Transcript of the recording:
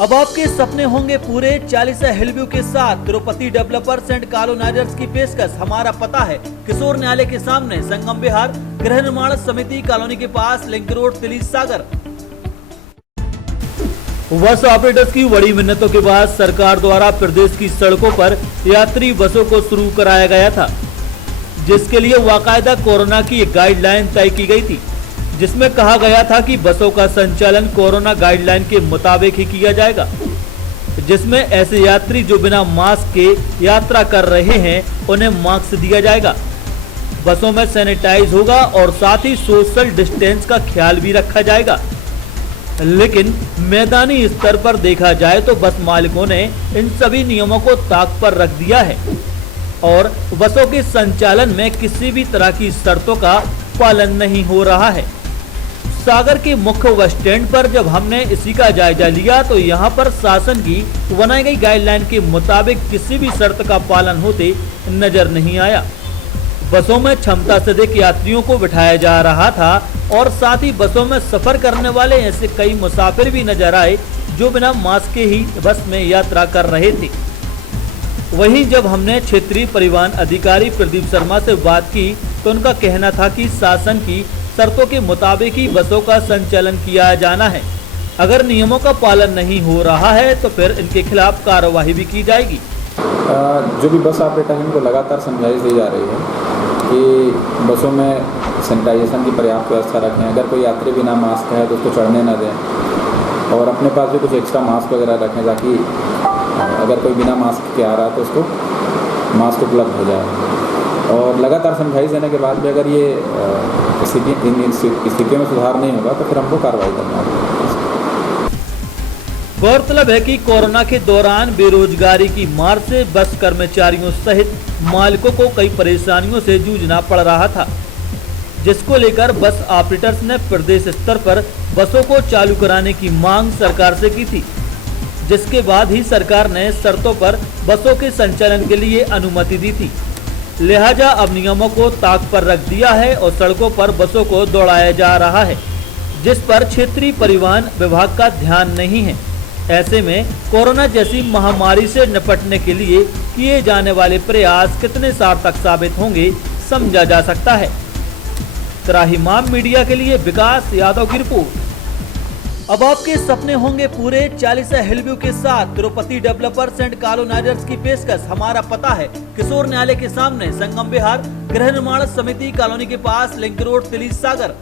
अब आपके सपने होंगे पूरे। 40 हिलव्यू के साथ तिरुपति डेवलपर्स एंड कॉलोनाइजर्स की पेशकश। हमारा पता है किशोर न्यायालय के सामने, संगम विहार, गृह निर्माण समिति कॉलोनी के पास, लिंक रोड, तिली सागर। बस ऑपरेटर्स की बड़ी मिन्नतों के बाद सरकार द्वारा प्रदेश की सड़कों पर यात्री बसों को शुरू कराया गया था, जिसके लिए बाकायदा कोरोना की एक गाइडलाइन तय की गई थी, जिसमें कहा गया था कि बसों का संचालन कोरोना गाइडलाइन के मुताबिक ही किया जाएगा, जिसमें ऐसे यात्री जो बिना मास्क के यात्रा कर रहे हैं उन्हें मास्क दिया जाएगा। बसों में सैनिटाइज होगा और साथ ही सोशल डिस्टेंस का ख्याल भी रखा जाएगा। लेकिन मैदानी स्तर पर देखा जाए तो बस मालिकों ने इन सभी नियमों को ताक पर रख दिया है और बसों के संचालन में किसी भी तरह की शर्तों का पालन नहीं हो रहा है। सागर के मुख्य बस स्टैंड पर जब हमने इसी का जायजा लिया तो यहाँ पर शासन की बनाई गई गाइडलाइन के मुताबिक किसी भी शर्त का पालन होते नजर नहीं आया। बसों में क्षमता से अधिक यात्रियों को बिठाया जा रहा था और साथ ही बसों में सफर करने वाले ऐसे कई मुसाफिर भी नजर आए जो बिना मास्क के ही बस में यात्रा कर रहे थे। वहीं जब हमने क्षेत्रीय परिवहन अधिकारी प्रदीप शर्मा से बात की तो उनका कहना था कि शासन की शर्तों के मुताबिक ही बसों का संचालन किया जाना है। अगर नियमों का पालन नहीं हो रहा है तो फिर इनके खिलाफ कार्रवाई भी की जाएगी। जो भी बस ऑपरेटर हैं उनको लगातार समझाइश दी जा रही है कि बसों में सैनिटाइजेशन की पर्याप्त व्यवस्था रखें। अगर कोई यात्री बिना मास्क है तो उसको चढ़ने न दें और अपने पास भी कुछ एक्स्ट्रा मास्क वगैरह रखें ताकि अगर कोई बिना मास्क के आ रहा है तो उसको मास्क उपलब्ध हो जाए। और लगातार समझाइश देने के बाद भी अगर ये स्थितियों में सुधार नहीं होगा तो फिर हमको कार्रवाई करना होगा। गौरतलब है कि कोरोना के दौरान बेरोजगारी की मार से बस कर्मचारियों सहित मालिकों को कई परेशानियों से जूझना पड़ रहा था, जिसको लेकर बस ऑपरेटर्स ने प्रदेश स्तर पर बसों को चालू कराने की मांग सरकार से की थी, जिसके बाद ही सरकार ने शर्तों पर बसों के संचालन के लिए अनुमति दी थी। लिहाजा अब नियमों को ताक पर रख दिया है और सड़कों पर बसों को दौड़ाया जा रहा है, जिस पर क्षेत्रीय परिवहन विभाग का ध्यान नहीं है। ऐसे में कोरोना जैसी महामारी से निपटने के लिए किए जाने वाले प्रयास कितने सार्थक साबित होंगे समझा जा सकता है। त्राहिमाम मीडिया के लिए विकास यादव की रिपोर्ट। अब आपके सपने होंगे पूरे। 40 हिलव्यू के साथ तिरुपति डेवलपर्स एंड कॉलोनाइजर्स की पेशकश। हमारा पता है किशोर न्यायालय के सामने, संगम विहार, गृह निर्माण समिति कॉलोनी के पास, लिंक रोड, तिली सागर।